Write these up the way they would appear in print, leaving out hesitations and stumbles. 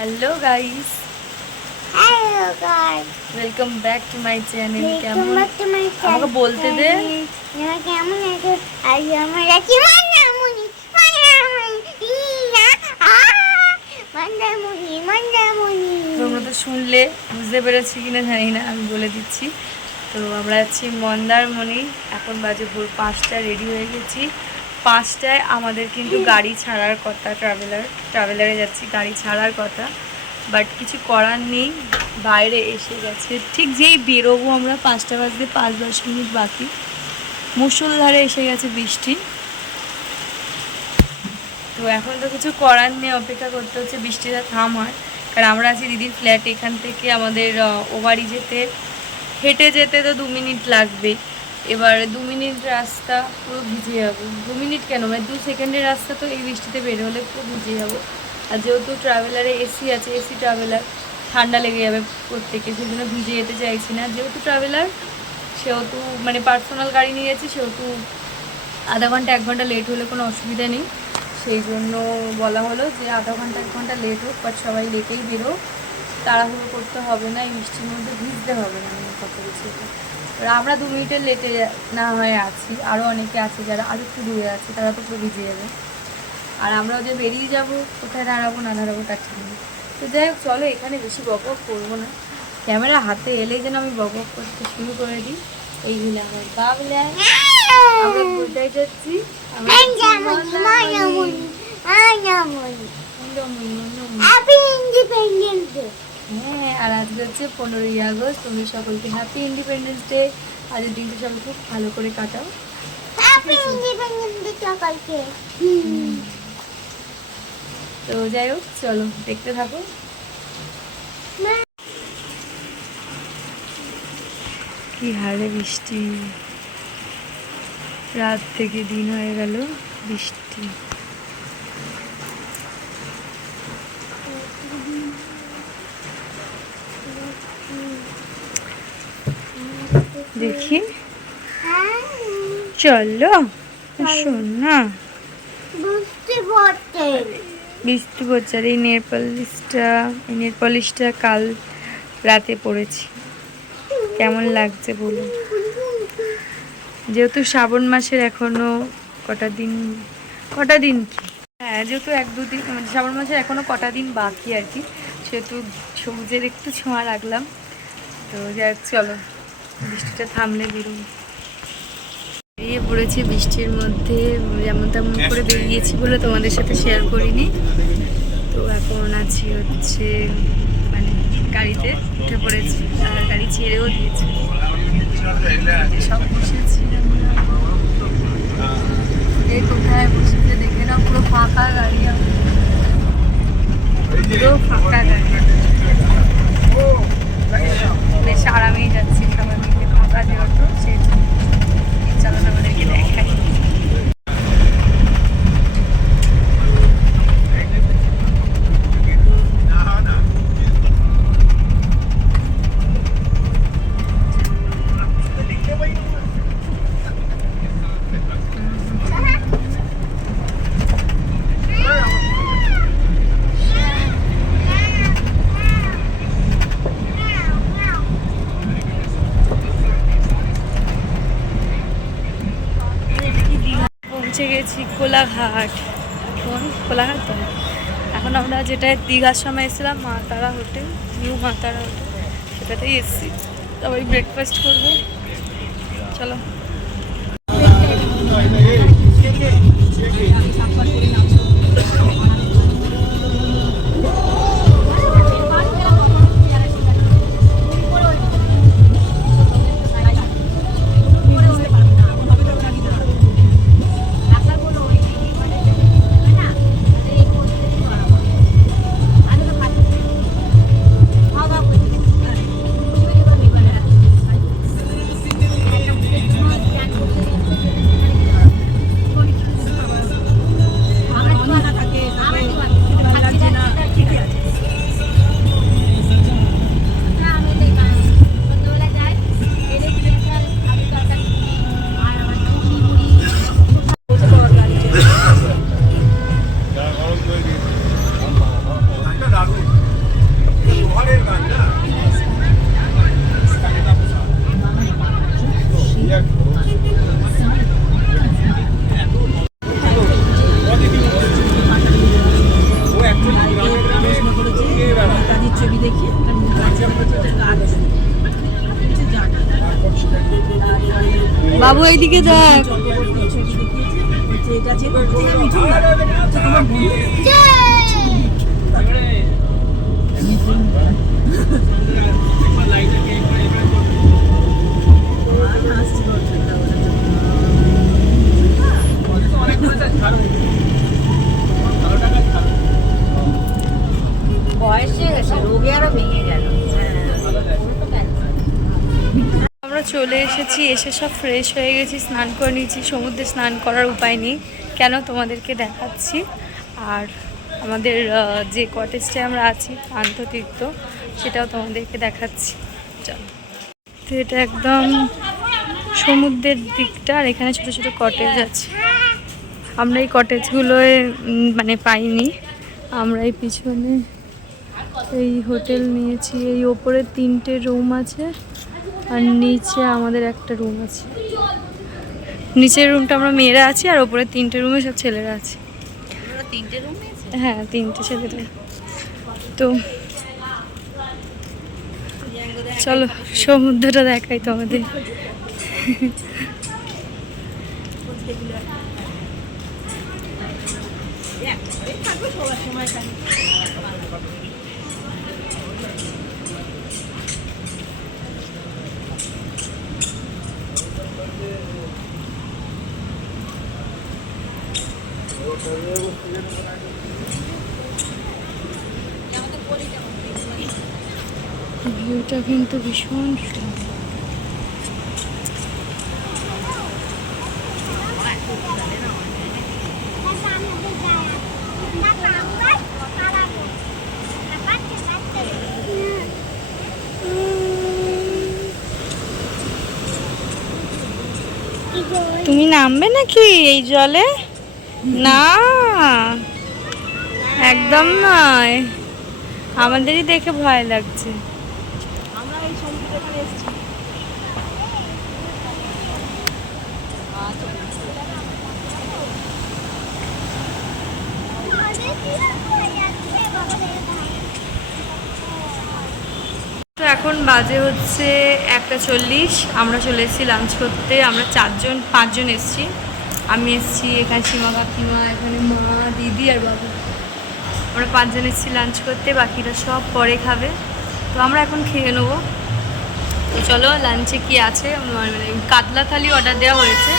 Hello guys, hello guys, welcome back to my channel. Welcome back to my channel. আমাকে বলতে দে। তোমরা কেমন আছো? আজ আমরা আছি মন্দারমণি। মন্দারমণি মন্দারমণি। তোমরা তো শুনলে, বুঝতে পেরেছি কিনা জানি না, আমি বলে দিচ্ছি। তো আমরা আছি মন্দারমণি। এখন বাজে ভোর 5টায়, রেডি হয়ে গেছি। 5টায় আমাদের কিন্তু গাড়ি ছাড়ার কথা, ট্রাভেলারে যাচ্ছি, গাড়ি ছাড়ার কথা, বাট কিছু করার নেই, বাইরে এসে গেছে। ঠিক যেই বেরোবো আমরা, 5টা বাজতে 5-10 মিনিট বাকি, মুষলধারে এসে গেছে বৃষ্টি। তো এখন তো কিছু করার নেই, অপেক্ষা করতে হচ্ছে বৃষ্টিটা থামার। কারণ আমরা আছি দিদির ফ্ল্যাটে, এখান থেকে আমাদের ও বাড়ি যেতে, হেঁটে যেতে তো 2 মিনিট লাগবে। এবার 2 মিনিট রাস্তা পুরো ভিজে যাবো। 2 মিনিট কেন, মানে 2 সেকেন্ডের রাস্তা, তো এই বৃষ্টিতে বের হলে পুরো ভিজে যাবো। আর যেহেতু ট্রাভেলারে এসি আছে, এসি ট্রাভেলার, ঠান্ডা লেগে যাবে প্রত্যেকে, সেই জন্য ভিজে যেতে চাইছি না। যেহেতু ট্রাভেলার, সেহেতু মানে পার্সোনাল গাড়ি নিয়ে যাচ্ছি, সেহেতু আধা ঘন্টা 1 ঘন্টা লেট হলে কোনো অসুবিধা নেই। সেই জন্য বলা হলো যে আধা ঘন্টা 1 ঘন্টা লেট হোক, বাট সবাই লেটেই বেরো, তাড়াহুড়ো করতে হবে না, এই বৃষ্টির মধ্যে ভিজতে হবে না। আমি কথা বলছি, এবার আমরা 2 মিনিটের লেটে না হয়ে আছি, আরও অনেকে আছে যারা আরও একটু দূরে আছে, তারা তো পুরো ভিজে যাবে। আর আমরাও যে বেরিয়ে যাব, কোথায় দাঁড়াবো না দাঁড়াবো তার ঠিক নেই। তো যাই হোক, চলো, এখানে বেশি বক করবো না। ক্যামেরা হাতে এলেই যেন আমি বক করতে শুরু করে দিই। এই হলো আমার বাবলা, আমরা কোথায় যাচ্ছি? Happy independence day. হ্যাঁ, আর আজকে হচ্ছে 15ই আগস্ট। তুমি সকলকে হ্যাপি ইন্ডিপেন্ডেন্স ডে। আজকের দিনটা সবাই খুব ভালো করে কাটাও। হ্যাপি ইন্ডিপেন্ডেন্স ডে সকলকে। তো যাই হোক, চলো দেখতে থাকো। কি হারে বৃষ্টি, রাত থেকে দিন হয়ে গেল বৃষ্টি। দেখি, চলো শোন না, বৃষ্টি পড়ছে। আর এই নেল পলিশটা কাল রাতে পড়েছি, কেমন লাগছে বলুন। যেহেতু শ্রাবণ মাসের এখনো কটা দিন কি, হ্যাঁ, যেহেতু 1-2 দিন, শ্রাবণ মাসের এখনো কটা দিন বাকি আর কি, সেহেতু সবুজের একটু ছোঁয়া রাখলাম। তো যাই হোক, চলো বৃষ্টিটা থামলে বেরোবো। বেরিয়ে পড়েছি বৃষ্টির মধ্যে, যেমন তেমন করে বেরিয়েছি বলে তোমাদের সাথে শেয়ার করিনি। তো এখন আছি হচ্ছে মানে গাড়িতে উঠে পড়েছি, আর গাড়ি ছেড়েও দিয়েছি, সব বসেছি আমরা। কোথায় বসেছে দেখে না, পুরো ফাঁকা গাড়ি, পুরো ফাঁকা গাড়ি, বেশ আরামেই যাচ্ছি সবাই মিলে, ফাঁকা যেহেতু, সেই জন্য চলো আমাদেরকে দেখাই। পৌঁছে গেছি কোলাঘাট। কোলাঘাট তো এখন আমরা যেটা দীঘার সময় এসেছিলাম, মা তারা হোটেল, নিউ মা তারা হোটেল, সেটাতেই এসেছি। সবাই ব্রেকফাস্ট করবো, চলো। বাবু এইদিকে দেখ। আমরা চলে এসেছি, এসে সব ফ্রেশ হয়ে গেছি, স্নান করে নিয়েছি। সমুদ্রে স্নান করার উপায় নেই, কেন তোমাদেরকে দেখাচ্ছি। আর আমাদের যে কটেজটায় আমরা আছি আন্ততীর্থ, সেটাও তোমাদেরকে দেখাচ্ছি। চলো, তো এটা একদম সমুদ্রের দিকটা, আর এখানে ছোট ছোট কটেজ আছে। আমরা এই কটেজগুলোয় মানে পাইনি, আমরা এই পিছনে এই হোটেল নিয়েছি। এই ওপরে 3টে রুম আছে, আর নিচে আমাদের একটা রুম আছে। নিচের রুমটা আমরা মেয়েরা আছি, আর ওপরে 3টে রুমে সব ছেলেরা আছে। হ্যাঁ, 3টে ছেলেরা। তো চলো সমুদ্রটা দেখাই তোমাদের। ভিউটা কিন্তু ভীষণ সুন্দর। তুমি নামবে নাকি এই জলে? না, একদম নয়, আমাদেরই দেখে ভয় লাগছে। তো এখন বাজে হচ্ছে 1:40। আমরা চলে এসেছি লাঞ্চ করতে। আমরা 5জন এসেছি। আমি এসেছি, এখানে সীমা কাকিমা, এখানে মা, দিদি আর বাবু। আমরা 5জন এসেছি লাঞ্চ করতে, বাকিরা সব পরে খাবে। তো আমরা এখন খেয়ে নেবো। তো চলো, লাঞ্চে কি আছে, মানে কাতলা থালি অর্ডার দেওয়া হয়েছে,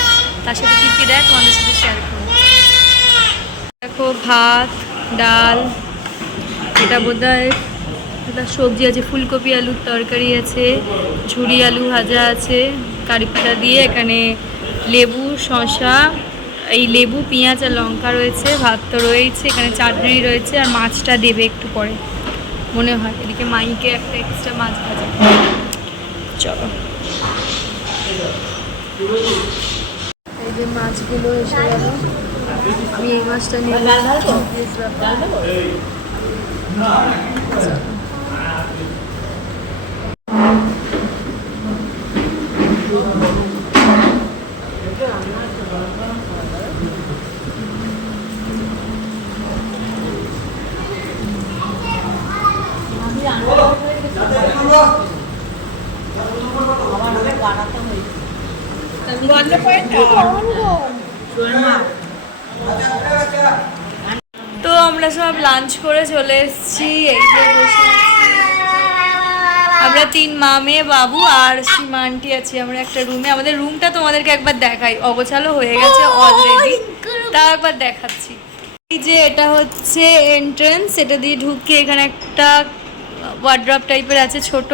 তার সাথে কী কী দেয় তোমাদের সাথে শেয়ার করবো। দেখো, ভাত, ডাল, এটা বোধহয় এটা সবজি আছে, ফুলকপি আলুর তরকারি আছে, ঝুরি আলু ভাজা আছে কারি পাতা দিয়ে, এখানে লেবু, শসা, এই লেবু, পেঁয়াজ আর লঙ্কা রয়েছে, ভাত তো রয়েছে, এখানে চাটনি রয়েছে, আর মাছটা দেবে একটু পরে মনে হয়। এদিকে মাইকে একটা এক্সট্রা মাছ ভাজা। চলো, এই যে মাছগুলো এসে গেল। আমি এই মাছটা নিয়ে তো আমরা সব লাঞ্চ করে চলে এসেছি। এই যে বসে আছি আমরা 3 মা, মেয়ে, বাবু আর সীমা আন্টি আছি আমরা একটা রুমে। আমাদের রুমটা তোমাদেরকে একবার দেখাই, অগোছালো হয়ে গেছে অলরেডি, তা একবার দেখাচ্ছি। এই যে এটা হচ্ছে এন্ট্রেন্স, এটা দিয়ে ঢুকে এখানে একটা ওয়ার্ড্রপ টাইপের আছে ছোট,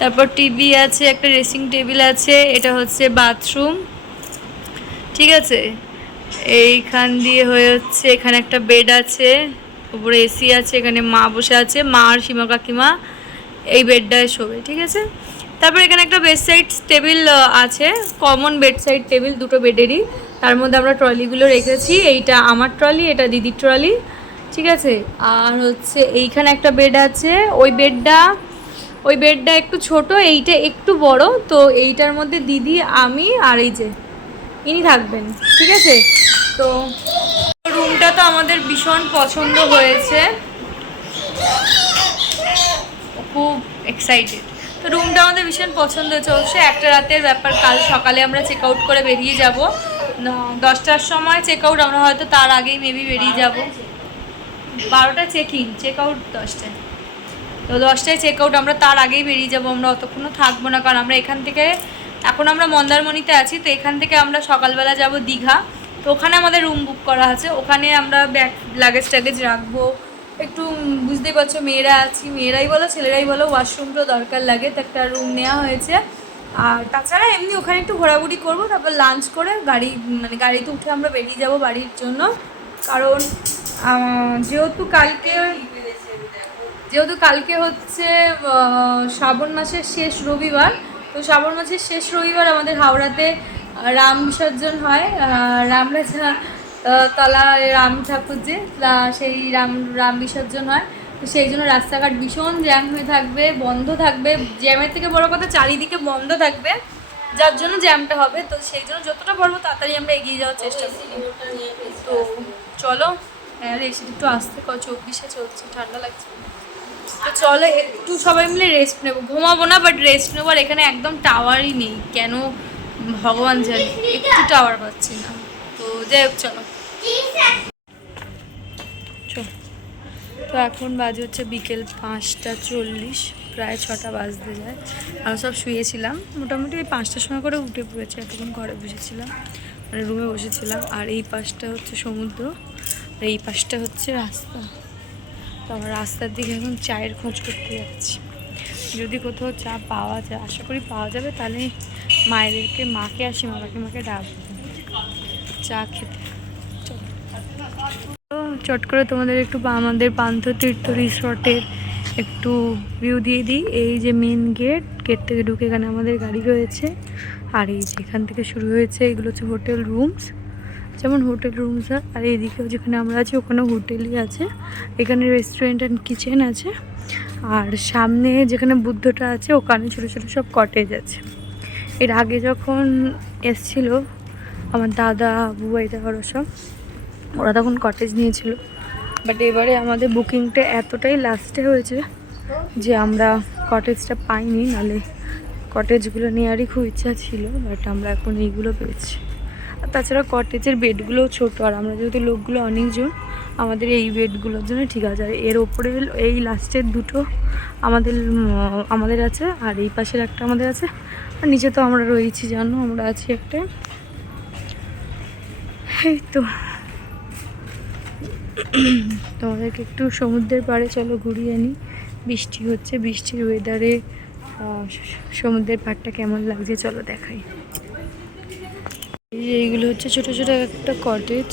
তারপর টিভি আছে, একটা ড্রেসিং টেবিল আছে, এটা হচ্ছে বাথরুম, ঠিক আছে। এইখান দিয়ে হয়ে হচ্ছে এখানে একটা বেড আছে, উপরে এসি আছে, এখানে মা বসে আছে, মা আর সীমা কাকিমা এই বেডটায় শোবে, ঠিক আছে। তারপর এখানে একটা বেড সাইড টেবিল আছে, কমন বেড সাইড টেবিল দুটো বেডেরই, তার মধ্যে আমরা ট্রলিগুলো রেখেছি। এইটা আমার ট্রলি, এটা দিদির ট্রলি, ঠিক আছে। আর হচ্ছে এইখানে একটা বেড আছে, ওই বেডটা একটু ছোট, এইটা একটু বড়, তো এইটার মধ্যে দিদি, আমি আর এই যে ইনি থাকবেন, ঠিক আছে। তো রুমটা তো আমাদের ভীষণ পছন্দ হয়েছে, খুব এক্সাইটেড। তো রুমটা আমাদের ভীষণ পছন্দ হয়েছে। অবশ্যই একটা রাতের ব্যাপার, কাল সকালে আমরা চেক আউট করে বেরিয়ে যাব 10টার সময় চেক আউট, আমরা হয়তো তার আগেই মেবি বেরিয়ে যাব। 12টা চেক ইন, চেক আউট 10টায়, তো 10টায় চেক আউট, আমরা তার আগেই বেরিয়ে যাব। আমরা অতক্ষণও থাকবো না, কারণ আমরা এখান থেকে এখন আমরা মন্দারমণিতে আছি, তো এখান থেকে আমরা সকালবেলা যাব দীঘা। তো ওখানে আমাদের রুম বুক করা আছে, ওখানে আমরা ব্যাগ লাগেজ ট্যাগেজ রাখবো। একটু বুঝতেই পারছো মেয়েরা আছি, মেয়েরাই বলো ছেলেরাই বলো, ওয়াশরুমটাও দরকার লাগে, তো একটা রুম নেওয়া হয়েছে। আর তাছাড়া এমনি ওখানে একটু ঘোরাঘুরি করবো, তারপর লাঞ্চ করে গাড়িতে উঠে আমরা বেরিয়ে যাব বাড়ির জন্য। কারণ যেহেতু কালকে হচ্ছে শ্রাবণ মাসের শেষ রবিবার, তো শ্রাবণ মাসের শেষ রবিবার আমাদের হাওড়াতে রাম বিসর্জন হয়, রামরাজা তলা রাম ঠাকুর যে, সেই রাম বিসর্জন হয়। তো সেই জন্য রাস্তাঘাট ভীষণ জ্যাম হয়ে থাকবে, বন্ধ থাকবে, জ্যামের থেকে বড় কথা চারিদিকে বন্ধ থাকবে, যার জন্য জ্যামটা হবে। তো সেই জন্য যতটা পারবো তাড়াতাড়ি আমরা এগিয়ে যাওয়ার চেষ্টা করব। তো চলো, একটু আসতে 24-এ চলছে, ঠান্ডা লাগছে। তো চলো একটু সবাই মিলে রেস্ট নেবো, ঘুমাবো না বাট রেস্ট নেবো। আর এখানে একদম টাওয়ারই নেই, কেন ভগবান জানে, একটু টাওয়ার পাচ্ছি না। তো যাই হোক চলো। তো এখন বাজে হচ্ছে বিকেল 5:40, প্রায় 6টা বাজতে যায়। আমরা সব শুয়েছিলাম, মোটামুটি ওই 5টার সময় করে উঠে পড়েছে। এতক্ষণ ঘরে বসেছিলাম, মানে রুমে বসেছিলাম। আর এই পাশটা হচ্ছে সমুদ্র, আর এই পাশটা হচ্ছে রাস্তা। তো আমরা রাস্তার দিকে এখন চায়ের খোঁজ করতে যাচ্ছি, যদি কোথাও চা পাওয়া যায়, আশা করি পাওয়া যাবে। তাহলে মাকে আর সীমা কাকিমাকে ডাকবো চা খেতে। চট করে তোমাদের একটু আমাদের পান্থতীর্থ রিসর্টের একটু ভিউ দিয়ে দিই। এই যে মেন গেট থেকে ঢুকে এখানে আমাদের গাড়ি রয়েছে। আর এই যে এখান থেকে শুরু হয়েছে, এগুলো হচ্ছে হোটেল রুমস, যেমন হোটেল রুমস। আর এইদিকেও যেখানে আমরা আছি ওখানেও হোটেলই আছে, এখানে রেস্টুরেন্ট অ্যান্ড কিচেন আছে। আর সামনে যেখানে বুদ্ধটা আছে ওখানে ছোটো ছোটো সব কটেজ আছে। এর আগে যখন এসছিল আমার দাদা বুবাইদা ওরা সব, ওরা তখন কটেজ নিয়েছিল। বাট এবারে আমাদের বুকিংটা এতটাই লাস্টে হয়েছে যে আমরা কটেজটা পাইনি, নাহলে কটেজগুলো নেওয়ারই খুব ইচ্ছা ছিল। বাট আমরা এখন এইগুলো পেয়েছি। আর তাছাড়া কটেজের বেডগুলোও ছোটো, আর আমরা যেহেতু লোকগুলো অনেকজন, আমাদের এই বেডগুলোর জন্য ঠিক আছে। আর এর ওপরে এই লাস্টের দুটো আমাদের আছে, আর এই পাশের একটা আমাদের আছে। আর নিচে তো আমরা রয়েছি, জানো আমরা আছি একটা। এই তো তোমাদেরকে একটু সমুদ্রের পাড়ে চলো ঘুরিয়ে আনি। বৃষ্টি হচ্ছে, বৃষ্টির ওয়েদারে সমুদ্রের পাড়টা কেমন লাগছে চলো দেখাই। এইগুলো হচ্ছে ছোটো ছোটো একটা কটেজ,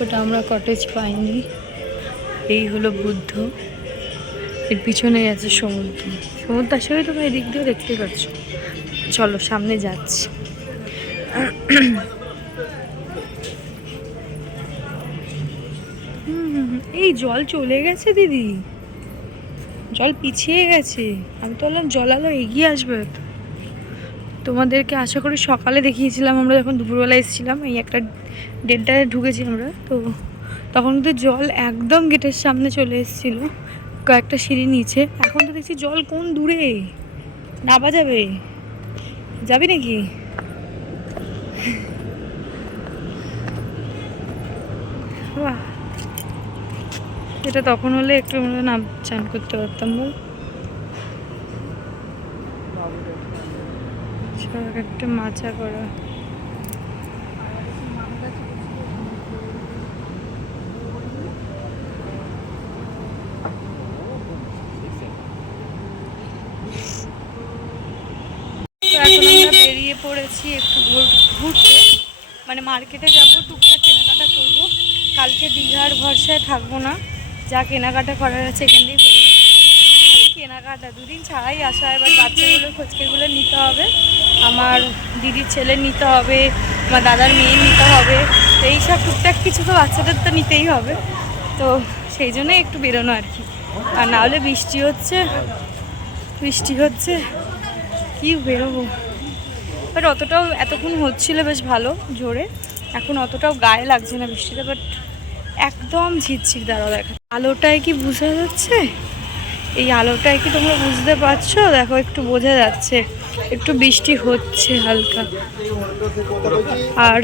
ওটা আমরা কটেজ পাইনি। এই হলো বুদ্ধ, এর পিছনেই আছে সমুদ্র। সমুদ্র আসলে তোমরা এই দিক দিয়েও দেখতে পাচ্ছ। চলো সামনে যাচ্ছি। এই জল চলে গেছে দিদি, জল পিছিয়ে গেছে। আমি তো বললাম জল আলো এগিয়ে আসবে। তোমাদেরকে আশা করি সকালে দেখিয়েছিলাম আমরা যখন দুপুরবেলা এসেছিলাম, এই 1:30টায় ঢুকেছি আমরা। তো তখন কিন্তু জল একদম গেটের সামনে চলে এসেছিলো, কয়েকটা সিঁড়ি নিচে। এখন তো দেখছি জল কোন দূরে, নাবা যাবে, যাবি নাকি? বাহ, এটা তখন হলে একটু আমরা চান করতে পারতাম বল। একটা মাচা করা, এখন আমরা বেরিয়ে পড়েছি একটু ঘুরতে, মানে মার্কেটে যাবো, টুকটাক কেনাকাটা করবো। কালকে দীঘার ভরসায় থাকবো না, যা কেনাকাটা করার আছে এখান থেকেই করবো। কেনাকাটা দুদিন ছাড়াই আসা হয়, এবার বাচ্চাগুলো ফচকেগুলো নিতে হবে, আমার দিদির ছেলের নিতে হবে, আমার দাদার মেয়ের নিতে হবে। তো এইসব টুকটাক কিছু তো বাচ্চাদের তো নিতেই হবে, তো সেই জন্যই একটু বেরোনো আর কি। আর না হলে বৃষ্টি হচ্ছে কি বেরোবো। বাট অতটাও এতক্ষণ হচ্ছিল বেশ ভালো জোরে, এখন অতটাও গায়ে লাগছে না বৃষ্টিটা। বাট একদম ঝিরঝির, দাঁড়াও দেখা, আলোটায় কি বোঝা যাচ্ছে? এই আলোটায় কি তোমরা বুঝতে পারছো? দেখো একটু বোঝা যাচ্ছে, একটু বৃষ্টি হচ্ছে হালকা। আর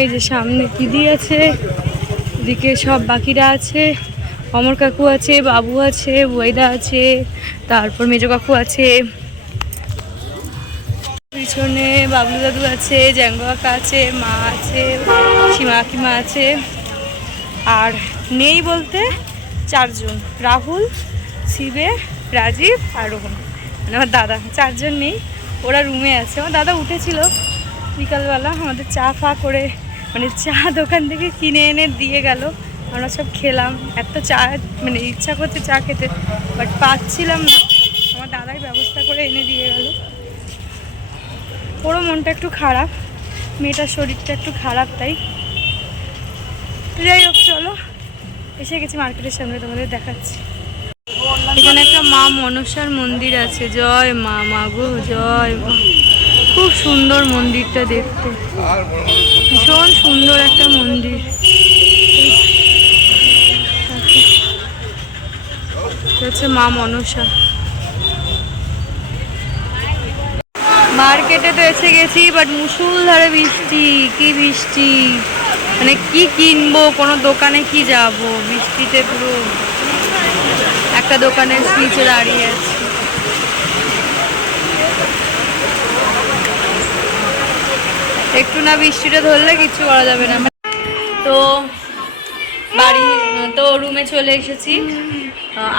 এই যে সামনে দিদি আছে, এদিকে সব বাকিরা আছে, অমর কাকু আছে, বাবু আছে, বৈদা আছে, তারপর মেজো কাকু আছে, পিছনে বাবলু দাদু আছে, জ্যাঙ্গো কাকা আছে, মা আছে, সীমা কাকিমা আছে। আর নেই বলতে 4 জন, রাহুল, শিবে, রাজীব আর রোহন, মানে আমার দাদা। 4 জন নেই, ওরা রুমে আছে। আমার দাদা উঠেছিল বিকালবেলা, আমাদের চা ফা করে, মানে চা দোকান থেকে কিনে এনে দিয়ে গেল। আমরা সব খেলাম, এত চা মানে ইচ্ছা করছে চা খেতে, বাট পাচ্ছিলাম না। আমার দাদাই ব্যবস্থা করে এনে দিয়ে গেল। ওরও মনটা একটু খারাপ, মেয়েটার শরীরটা একটু খারাপ, তাই। যাই হোক, চলো এসে গেছি মার্কেটের সামনে, তোমাদের দেখাচ্ছি। এখানে একটা মা মনসার মন্দির আছে। জয় মা, মা গো জয় মা। খুব সুন্দর মন্দিরটা দেখতে, ভীষণ সুন্দর একটা মন্দির। হচ্ছে মা মনসা। মার্কেটে তো এসে গেছি, বাট মুষলধারে বৃষ্টি, কি বৃষ্টি, মানে কি কিনবো, কোনো দোকানে কি যাব, বৃষ্টিতে পুরো একটা দোকানের নিচে দাঁড়িয়ে আছি। একটু না বৃষ্টিটা ধরলে কিছু করা যাবে না। তো রুমে চলে এসেছি।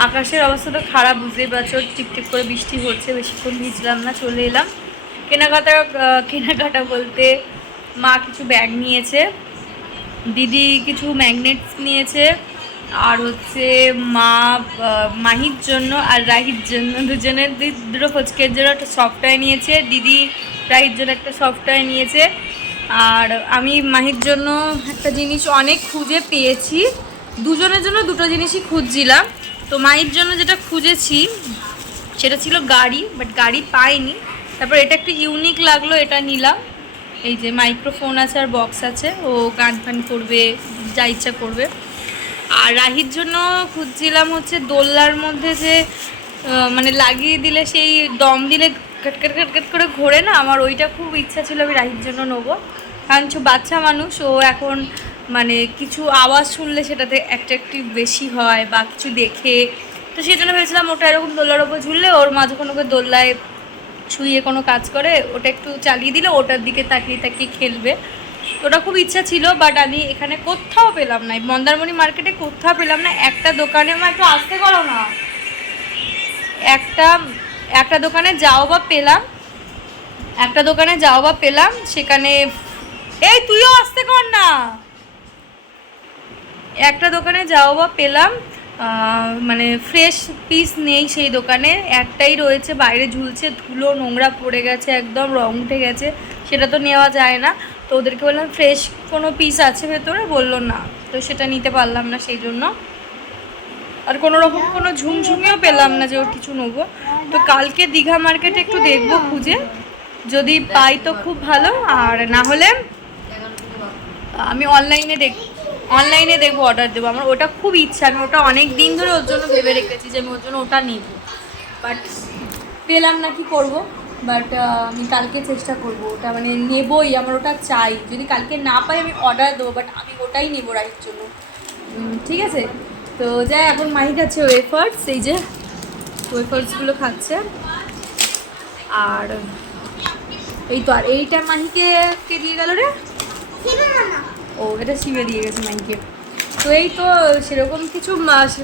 আকাশের অবস্থা তো খারাপ, বুঝতেই পারছো, টিপটিপ করে বৃষ্টি হচ্ছে। বেশিক্ষণ ভিজলাম না, চলে এলাম। কেনাকাটা বলতে মা কিছু ব্যাগ নিয়েছে, দিদি কিছু ম্যাগনেটস নিয়েছে, আর হচ্ছে মা মাহির জন্য আর রাহির জন্য দুজনের দুটো ফচকের জন্য একটা সফটওয়্যার নিয়েছে, দিদি রাহির জন্য একটা সফটওয়্যার নিয়েছে। আর আমি মাহির জন্য একটা জিনিস অনেক খুঁজে পেয়েছি, দুজনের জন্য দুটো জিনিসই খুঁজছিলাম। তো মাহির জন্য যেটা খুঁজেছি সেটা ছিল গাড়ি, বাট গাড়ি পাইনি। তারপর এটা একটু ইউনিক লাগলো, এটা নিলাম। এই যে মাইক্রোফোন আছে আর বক্স আছে, ও গান ফান করবে, যা ইচ্ছা করবে। আর রাহির জন্য খুঁজছিলাম হচ্ছে দোলনার মধ্যে যে মানে লাগিয়ে দিলে সেই দম দিলে কাটকাট কাটকাট করে ঘোরে না, আমার ওইটা খুব ইচ্ছা ছিল, আমি রাহির জন্য নেবো। কারণ বাচ্চা মানুষ, ও এখন মানে কিছু আওয়াজ শুনলে সেটাতে অ্যাট্রাকটিভ বেশি হয় বা কিছু দেখে, তো সেই জন্য ভেবেছিলাম ওটা এরকম দোলনার ওপর ঝুললে ওর মা যখন ওকে দোলনায় শুয়ে কোনো কাজ করে ওটা একটু চালিয়ে দিলে ওটার দিকে তাকিয়ে তাকিয়ে খেলবে। ওটা খুব ইচ্ছা ছিল, বাট আমি এখানে কোথাও পেলাম না, মন্দারমণি মার্কেটে কোথাও পেলাম না। একটা দোকানে, আমার একটু আসতে করো না, একটা দোকানে যাও বা পেলাম, সেখানে এই তুইও আসতে কর না, একটা দোকানে যাও বা পেলাম, মানে ফ্রেশ পিস নেই সেই দোকানে, একটাই রয়েছে, বাইরে ঝুলছে, ধুলো নোংরা পড়ে গেছে, একদম রং উঠে গেছে, সেটা তো নেওয়া যায় না। তো ওদেরকে বললাম ফ্রেশ কোনো পিস আছে ভেতরে, বললো না, তো সেটা নিতে পারলাম না সেই জন্য। আর কোনো রকম কোনো ঝুমঝুমিও পেলাম না যে ওর কিছু নেবো। তো কালকে দীঘা মার্কেটে একটু দেখবো খুঁজে, যদি পাই তো খুব ভালো, আর না হলে আমি অনলাইনে দেখবো, অর্ডার দেবো। আমার ওটা খুব ইচ্ছা, আমি ওটা অনেক দিন ধরে ওর জন্য ভেবে রেখেছি যে আমি ওর জন্য ওটা নিব, বাট পেলাম না, কি করব। বাট আমি কালকে চেষ্টা করব, ওটা মানে নেবই, আমার ওটা চাই। যদি কালকে না পাই আমি অর্ডার দেবো, বাট আমি ওটাই নেবো রাইট জন্য, ঠিক আছে। তো যাই, এখন মাহি খাচ্ছে ওয়েফার্স, এই যে ওয়েফার্সগুলো খাচ্ছে। আর এই তো, আর এইটা মাহিকে কে দিয়ে গেল রে? ও, এটা শিবে দিয়ে গেছে মাইকে। তো এই তো, সেরকম কিছু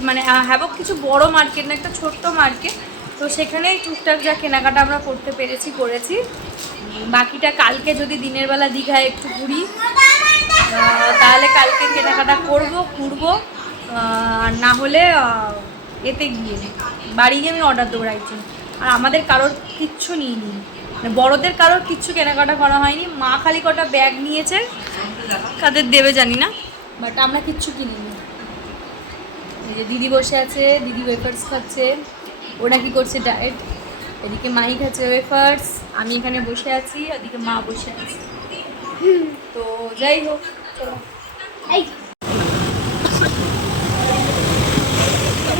মানে হ্যাবক কিছু বড় মার্কেট না, একটা ছোট্ট মার্কেট। তো সেখানেই টুকটাক যা কেনাকাটা আমরা করতে করেছি। বাকিটা কালকে যদি দিনের বেলা দীঘায় একটু ঘুরি, তাহলে কালকে কেনাকাটা ঘুরবো। আর না হলে এতে গিয়ে বাড়ি গিয়ে আমি অর্ডার দেবো রাইট জন্য। আর আমাদের কারোর কিচ্ছু নিইনি, মানে বড়দের কারোর কিচ্ছু কেনাকাটা করা হয়নি। মা খালি কটা ব্যাগ নিয়েছে, কাদের দেবে জানি না, বাট আমরা কিচ্ছু কিনিনি। এই যে দিদি বসে আছে, দিদি ওয়েফার্স খাচ্ছে, ওরা কি করছে ডায়েট। এদিকে মাই খাচ্ছে ওয়েফার্স, আমি এখানে বসে আছি, ওদিকে মা বসে আছে। তো যাই হোক, চলো।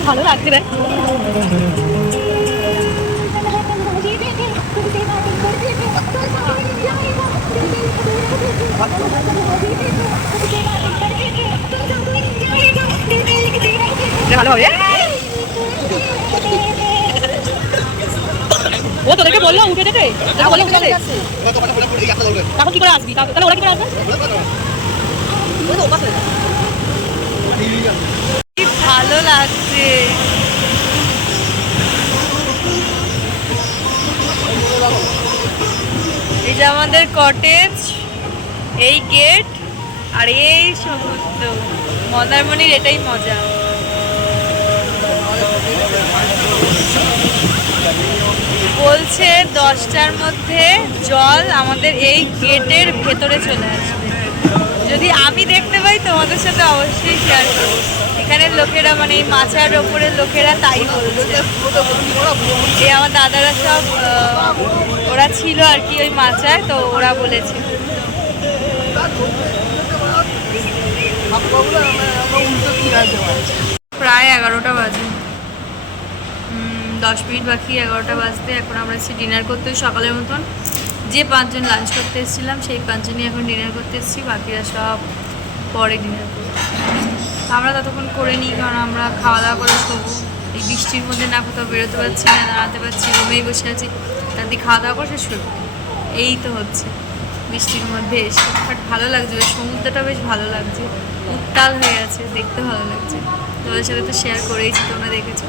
ভালো লাগছে রে। ভালো হবে ও তোদেরকে বললো উঠে যেতে বললো উঠে যেতে তখন কি করে আসবি তাহলে ওরা কি করে আসবে কি ভালো লাগছে এই যে আমাদের কটেজ এই গেট আর এই সমুদ্র মন্দারমণির এটাই মজা বলছে 10টার মধ্যে জল আমাদের এই গেটের ভেতরে চলে আসবে যদি আমি দেখতে পাই তোমাদের সাথে অবশ্যই শেয়ার করবো এখানের লোকেরা মানে এই মাচার ওপরের লোকেরা তাই বলছে এই আমার দাদারা সব ওরা ছিল আর কি ওই মাচায় তো ওরা বলেছে প্রায় 11টা বাজে 10 মিনিট বাকি 11টা বাজতে এখন আমরা এসেছি ডিনার করতে সকালের মতন যে 5 জন লাঞ্চ করতে এসেছিলাম সেই 5 জনই এখন ডিনার করতে এসেছি বাকিরা সব পরে ডিনার করবো আমরা ততক্ষণ করে নিই কারণ আমরা খাওয়া দাওয়া করে শোবো এই বৃষ্টির মধ্যে না কোথাও বেরোতে পারছি না দাঁড়াতে পারছি রুমেই বসে আছি তার দিয়ে খাওয়া দাওয়া করে সে শুরু এই তো হচ্ছে বৃষ্টির মধ্যে এসে বাট ভালো লাগছে সমুদ্রটা বেশ ভালো লাগছে উত্তাল হয়ে আছে দেখতে ভালো লাগছে তোমাদের সাথে তো শেয়ার করেইছি তোমরা দেখেছো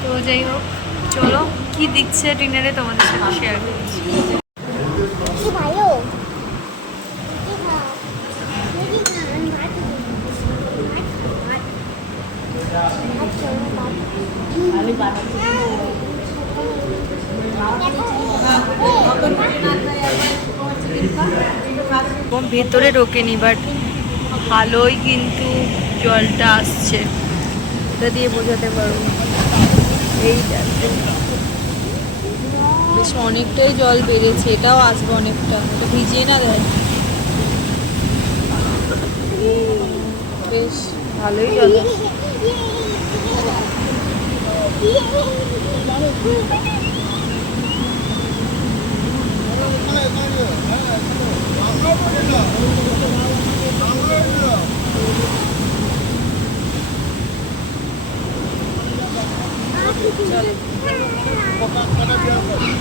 তো যাই হোক চলো কি দিচ্ছে ডিনারে তোমাদের সাথে শেয়ার করছি ভেতরে ঢোকেনি বাট ভালোই কিন্তু জলটা আসছে এটা দিয়ে বোঝাতে পারবো এই বেশ অনেকটাই জল বেড়েছে এটাও আসবে অনেকটা এটা ভিজিয়ে না দেয় বেশ ভালোই জল চলো